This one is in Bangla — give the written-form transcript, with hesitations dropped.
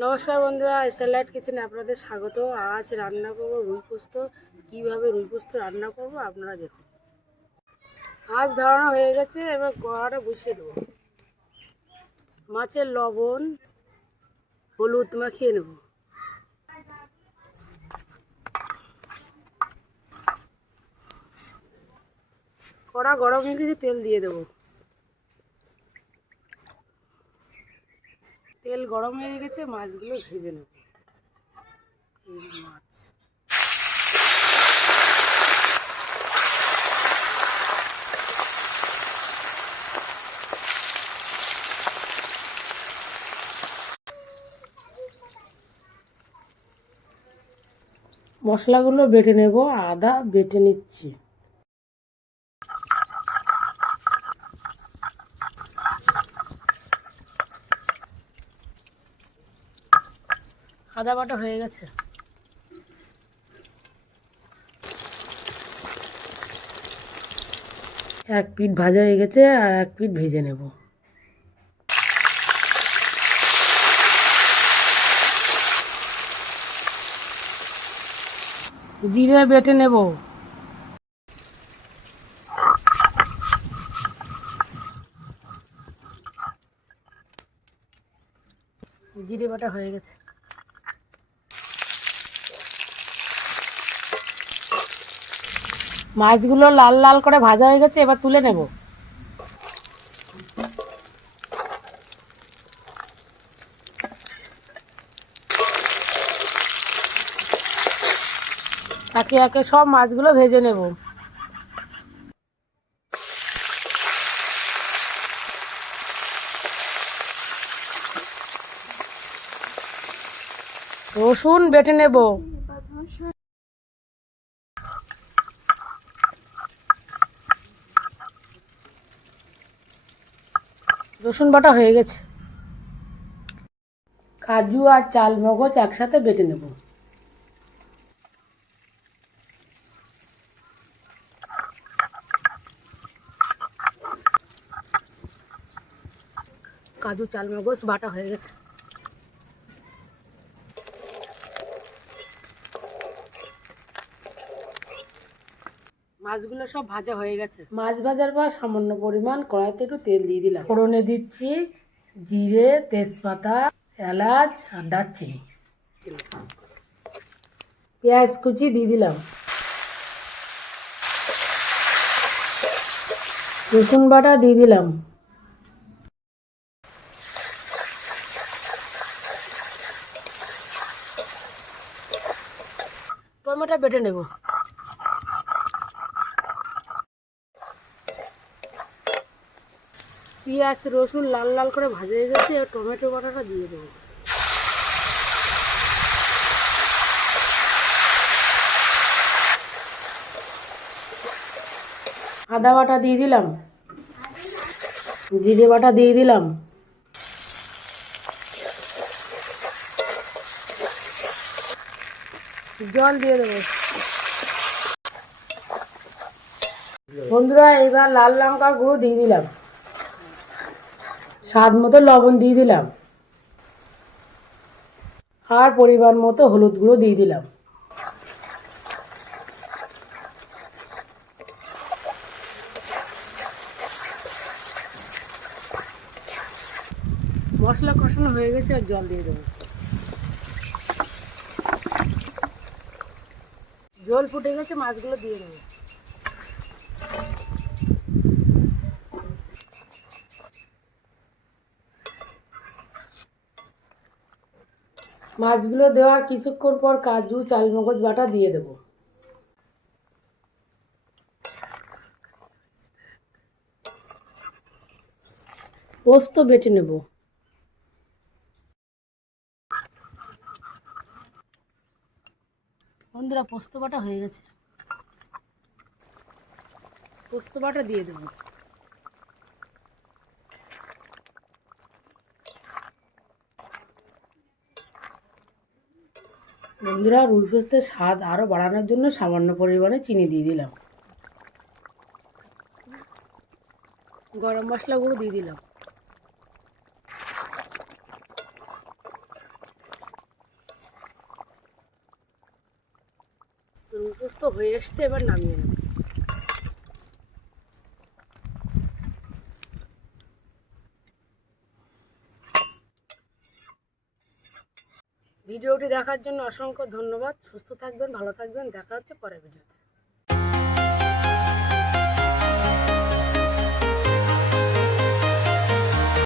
নমস্কার বন্ধুরা, স্টারলাইট কিচেনে আপনাদের স্বাগত। আজ রান্না করব রুই পোস্ত। কীভাবে রুই পোস্ত রান্না করব আপনারা দেখুন। মাছ ধরানো হয়ে গেছে, এবার কড়াটা বসিয়ে দেবো। মাছের লবণ হলুদ মাখিয়ে নেব। কড়া গরম হয়ে গেছে, তেল দিয়ে দেবো। তেল গরম হয়ে গেছে, মাছগুলো ভেজে নেব। এই মাছ মশলাগুলো বেটে নেব। আদা বেটে নিচ্ছি। আদা বাটা হয়ে গেছে। এক পিঠ ভাজা হয়ে গেছে, আর এক পিঠ ভেজে নেব। জিরে বেটে নেব। জিরে বাটা হয়ে গেছে। মাছগুলো লাল লাল করে ভাজা হয়ে গেছে, এবার তুলে নেব। একে একে সব মাছগুলো ভেজে নেব। রসুন বেটে নেব। রসুন বাটা হয়ে গেছে। কাজু আর চাল মগজ একসাথে বেটে নেব। কাজু চাল মগজ বাটা হয়ে গেছে। মাছগুলো সব ভাজা হয়ে গেছে। মাছ ভাজার পর সামান্য পরিমাণ কড়াইতে একটু তেল দিয়ে দিলাম। ফোড়নে দিচ্ছি জিরে, তেজপাতা, এলাচ আর দারচিনি। পেঁয়াজ কুচি দিয়ে দিলাম। রসুন বাটা দিয়ে দিলাম। টমেটো বেটে নেব। পেঁয়াজ রসুন লাল লাল করে ভাজা হয়ে গেছে, আর টমেটো বাটাটা দিয়ে দেবো। আদা বাটা দিয়ে দিলাম। জিরে বাটা দিয়ে দিলাম। জল দিয়ে দেবো। বন্ধুরা, এবার লাল লঙ্কার গুঁড়ো দিয়ে দিলাম। স্বাদ মতো লবণ দিয়ে দিলাম, আর পরিমাণ মতো হলুদ গুঁড়ো দিয়ে দিলাম। মশলা কষানো হয়ে গেছে, আর জল দিয়ে দেবো। জল ফুটে গেছে, মাছগুলো দিয়ে দেবো। মাছগুলো দেওয়ার কিছুক্ষণ পর কাজু চালমগজ বাটা দিয়ে দেবো। পোস্ত বেটে নেব। বন্ধুরা, পোস্ত বাটা হয়ে গেছে। পোস্ত বাটা দিয়ে দেবো। বন্ধুরা, রুই পোস্তের স্বাদ আরও বাড়ানোর জন্য সামান্য পরিমাণে চিনি দিয়ে দিলাম। গরম মশলা গুঁড়ো দিয়ে দিলাম। রুই পোস্ত হয়ে এসছে, এবার নামিয়ে নেব। ভিডিওটি দেখার জন্য অসংখ্য ধন্যবাদ। সুস্থ থাকবেন, ভালো থাকবেন, দেখা হচ্ছে পরের ভিডিওতে।